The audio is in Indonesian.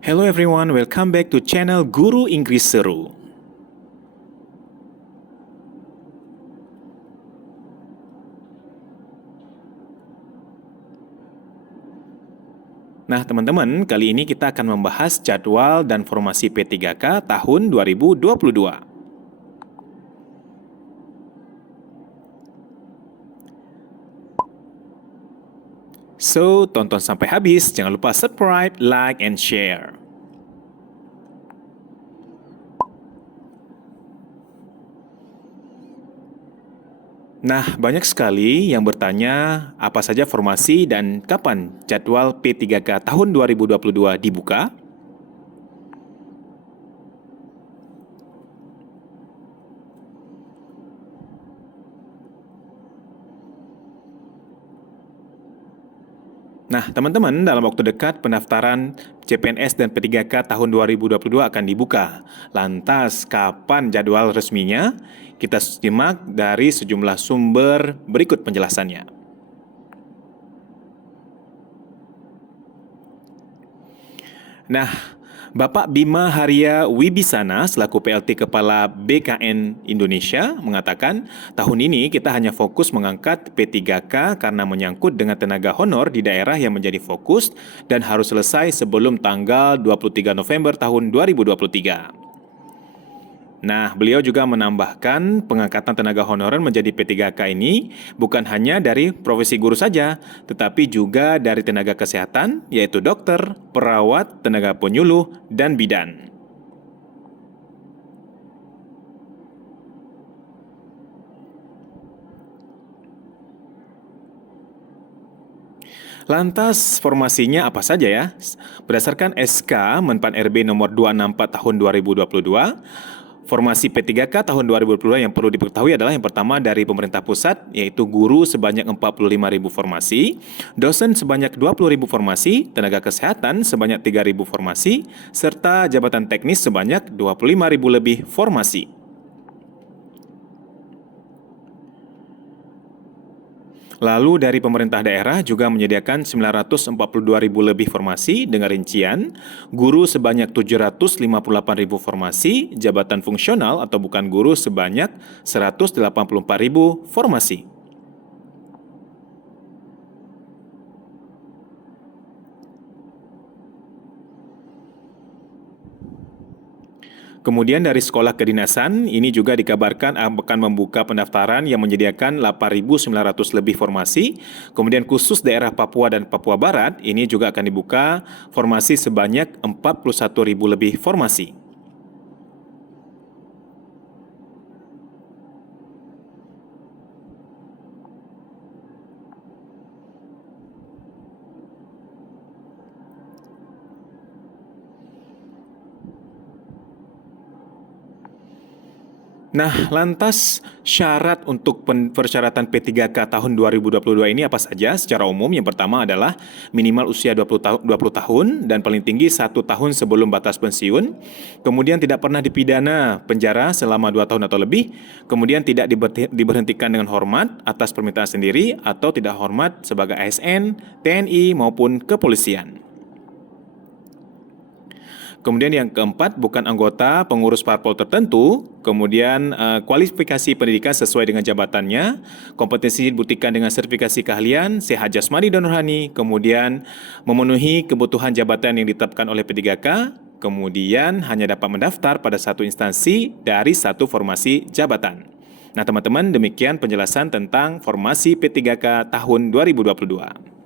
Hello everyone, welcome back to channel Guru Inggris Seru. Nah teman-teman, kali ini kita akan membahas jadwal dan formasi P3K tahun 2022. So, tonton sampai habis, jangan lupa subscribe, like, and share. Nah, banyak sekali yang bertanya apa saja formasi dan kapan jadwal P3K tahun 2022 dibuka. Nah, teman-teman, dalam waktu dekat pendaftaran CPNS dan P3K tahun 2022 akan dibuka. Lantas, kapan jadwal resminya? Kita simak dari sejumlah sumber berikut penjelasannya. Nah, Bapak Bima Haria Wibisana selaku PLT Kepala BKN Indonesia mengatakan, tahun ini kita hanya fokus mengangkat P3K karena menyangkut dengan tenaga honor di daerah yang menjadi fokus dan harus selesai sebelum tanggal 23 November tahun 2023. Nah, beliau juga menambahkan pengangkatan tenaga honorer menjadi P3K ini bukan hanya dari profesi guru saja, tetapi juga dari tenaga kesehatan, yaitu dokter, perawat, tenaga penyuluh, dan bidan. Lantas, formasinya apa saja ya? Berdasarkan SK Menpan RB nomor 264 tahun 2022, formasi P3K tahun 2022 yang perlu diketahui adalah yang pertama dari pemerintah pusat, yaitu guru sebanyak 45.000 formasi, dosen sebanyak 20.000 formasi, tenaga kesehatan sebanyak 3.000 formasi, serta jabatan teknis sebanyak 25.000 lebih formasi. Lalu dari pemerintah daerah juga menyediakan 942.000 lebih formasi dengan rincian guru sebanyak 758.000 formasi, jabatan fungsional atau bukan guru sebanyak 184.000 formasi. Kemudian dari sekolah kedinasan, ini juga dikabarkan akan membuka pendaftaran yang menyediakan 8.900 lebih formasi. Kemudian khusus daerah Papua dan Papua Barat, ini juga akan dibuka formasi sebanyak 41.000 lebih formasi. Nah, lantas syarat untuk persyaratan P3K tahun 2022 ini apa saja? Secara umum, yang pertama adalah minimal usia 20 tahun dan paling tinggi 1 tahun sebelum batas pensiun. Kemudian tidak pernah dipidana penjara selama 2 tahun atau lebih. Kemudian tidak diberhentikan dengan hormat atas permintaan sendiri atau tidak hormat sebagai ASN, TNI maupun kepolisian. Kemudian yang keempat, bukan anggota pengurus parpol tertentu. Kemudian kualifikasi pendidikan sesuai dengan jabatannya. Kompetensi dibuktikan dengan sertifikasi keahlian, sehat jasmani dan rohani. Kemudian memenuhi kebutuhan jabatan yang ditetapkan oleh P3K. Kemudian hanya dapat mendaftar pada satu instansi dari satu formasi jabatan. Nah teman-teman, demikian penjelasan tentang formasi P3K tahun 2022.